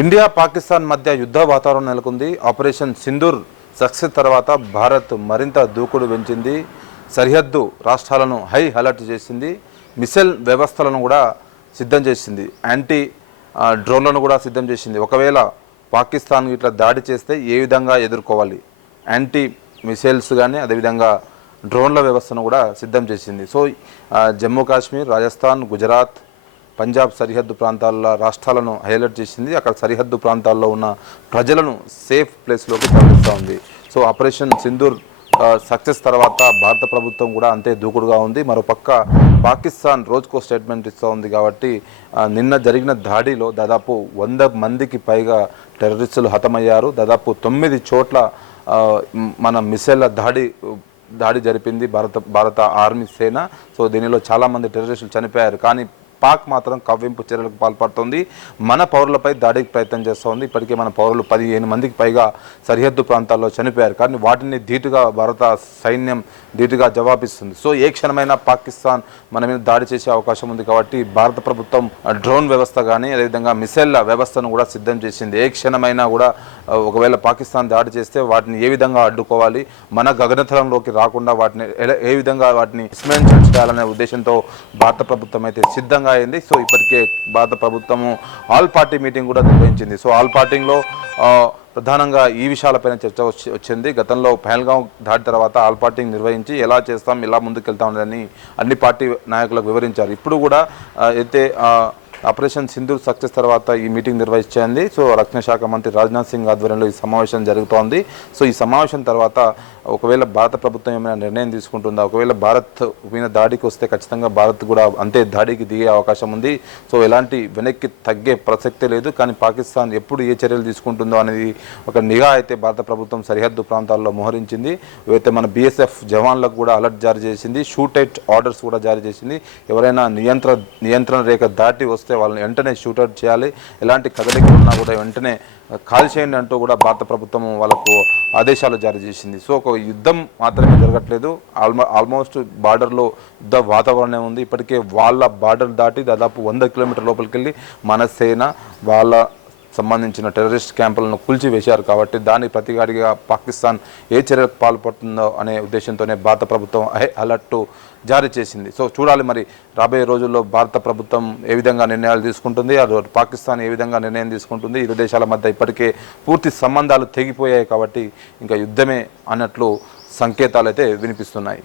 India Pakistan మధ్య యుద్ధ వాతావరణం నెలకొంది. ఆపరేషన్ సింధూర్ సక్సెస్ తర్వాత భారత్ మరింత దూకుడు పెంచింది. సరిహద్దు రాష్ట్రాలను హై అలర్ట్ చేసింది. మిసైల్ వ్యవస్థలను కూడా సిద్ధం చేసింది. యాంటీ డ్రోన్లను కూడా సిద్ధం చేసింది. ఒకవేళ పాకిస్తాన్ ఇట్లా దాడి చేస్తే ఏ విధంగా ఎదుర్కోవాలి, యాంటీ మిసైల్స్ కానీ అదేవిధంగా డ్రోన్ల వ్యవస్థను కూడా సిద్ధం చేసింది. సో జమ్మూ కాశ్మీర్, రాజస్థాన్, గుజరాత్, పంజాబ్ సరిహద్దు ప్రాంతాల రాష్ట్రాలను హైలైట్ చేసింది. అక్కడ సరిహద్దు ప్రాంతాల్లో ఉన్న ప్రజలను సేఫ్ ప్లేస్లోకి తరలిస్తూ ఉంది. సో ఆపరేషన్ సింధూర్ సక్సెస్ తర్వాత భారత ప్రభుత్వం కూడా అంతే దూకుడుగా ఉంది. మరోపక్క పాకిస్తాన్ రోజుకో స్టేట్మెంట్ ఇస్తూ ఉంది. కాబట్టి నిన్న జరిగిన దాడిలో దాదాపు 100 మందికి పైగా టెర్రరిస్టులు హతమయ్యారు. దాదాపు 9 చోట్ల మన మిసైళ్ల దాడి జరిపింది భారత ఆర్మీ సేన. సో దీనిలో చాలామంది టెర్రరిస్టులు చనిపోయారు. కానీ పాక్ మాత్రం కవ్వింపు చర్యలకు పాల్పడుతోంది. మన పౌరులపై దాడికి ప్రయత్నం చేస్తోంది. ఇప్పటికే మన పౌరులు 15 మందికి పైగా సరిహద్దు ప్రాంతాల్లో చనిపోయారు. కానీ వాటిని ధీటుగా భారత సైన్యం ధీటుగా జవాబిస్తుంది. సో ఏ క్షణమైనా పాకిస్తాన్ మన మీద దాడి చేసే అవకాశం ఉంది. కాబట్టి భారత ప్రభుత్వం డ్రోన్ వ్యవస్థ కానీ అదేవిధంగా మిసైళ్ల వ్యవస్థను కూడా సిద్ధం చేసింది. ఏ క్షణమైనా కూడా ఒకవేళ పాకిస్తాన్ దాడి చేస్తే వాటిని ఏ విధంగా అడ్డుకోవాలి, మన గగనతలంలోకి రాకుండా వాటిని ఏ విధంగా వాటిని డిస్మాంటిల్ చేయాలనే ఉద్దేశంతో భారత ప్రభుత్వం అయితే సిద్ధంగా అయింది. సో ఇప్పటికే భారత ప్రభుత్వము ఆల్ పార్టీ మీటింగ్ కూడా నిర్వహించింది. సో ఆల్ పార్టీలో ప్రధానంగా ఈ విషయాలపైన చర్చ వచ్చింది. గతంలో పహల్గాం దాడి తర్వాత ఆల్ పార్టీ నిర్వహించి ఎలా చేస్తాం, ఎలా ముందుకెళ్తాం అని అన్ని పార్టీ నాయకులకు వివరించారు. ఇప్పుడు కూడా అయితే ఆపరేషన్ సింధూర్ సక్సెస్ తర్వాత ఈ మీటింగ్ నిర్వహించింది. సో రక్షణ శాఖ మంత్రి రాజ్నాథ్ సింగ్ ఆధ్వర్యంలో ఈ సమావేశం జరుగుతోంది. సో ఈ సమావేశం తర్వాత ఒకవేళ భారత ప్రభుత్వం ఏమైనా నిర్ణయం తీసుకుంటుందా, ఒకవేళ భారత్ మీద దాడికి వస్తే ఖచ్చితంగా భారత్ కూడా అంతే దాడికి దిగే అవకాశం ఉంది. సో ఎలాంటి వెనక్కి తగ్గే ప్రసక్తే లేదు. కానీ పాకిస్తాన్ ఎప్పుడు ఏ చర్యలు తీసుకుంటుందో అనేది ఒక నిఘా అయితే భారత ప్రభుత్వం సరిహద్దు ప్రాంతాల్లో మోహరించింది. అయితే మన BSF జవాన్లకు కూడా అలర్ట్ జారీ చేసింది. షూటౌట్ ఆర్డర్స్ కూడా జారీ చేసింది. ఎవరైనా నియంత్రణ రేఖ దాటి వస్తే వాళ్ళని వెంటనే షూటౌట్ చేయాలి, ఎలాంటి కదలిక ఉన్నా కూడా వెంటనే కాల్ చేయండి అంటూ కూడా భారత ప్రభుత్వం వాళ్ళకు ఆదేశాలు జారీ చేసింది. సో ఒక యుద్ధం మాత్రమే జరగట్లేదు, ఆల్మోస్ట్ బార్డర్లో యుద్ధ వాతావరణం ఉంది. ఇప్పటికే వాళ్ళ బార్డర్ దాటి దాదాపు 100 కిలోమీటర్ లోపలికి వెళ్ళి మన సేన వాళ్ళ సంబంధించిన టెర్రరిస్ట్ క్యాంపులను కూల్చివేశారు. కాబట్టి దానికి ప్రతిగాడిగా పాకిస్తాన్ ఏ చర్యలకు పాల్పడుతుందో అనే ఉద్దేశంతోనే భారత ప్రభుత్వం అలర్ట్ జారీ చేసింది. సో చూడాలి మరి రాబోయే రోజుల్లో భారత ప్రభుత్వం ఏ విధంగా నిర్ణయాలు తీసుకుంటుంది, పాకిస్తాన్ ఏ విధంగా నిర్ణయం తీసుకుంటుంది. ఇరు దేశాల మధ్య ఇప్పటికే పూర్తి సంబంధాలు తెగిపోయాయి. కాబట్టి ఇంకా యుద్ధమే అన్నట్లు సంకేతాలు అయితే వినిపిస్తున్నాయి.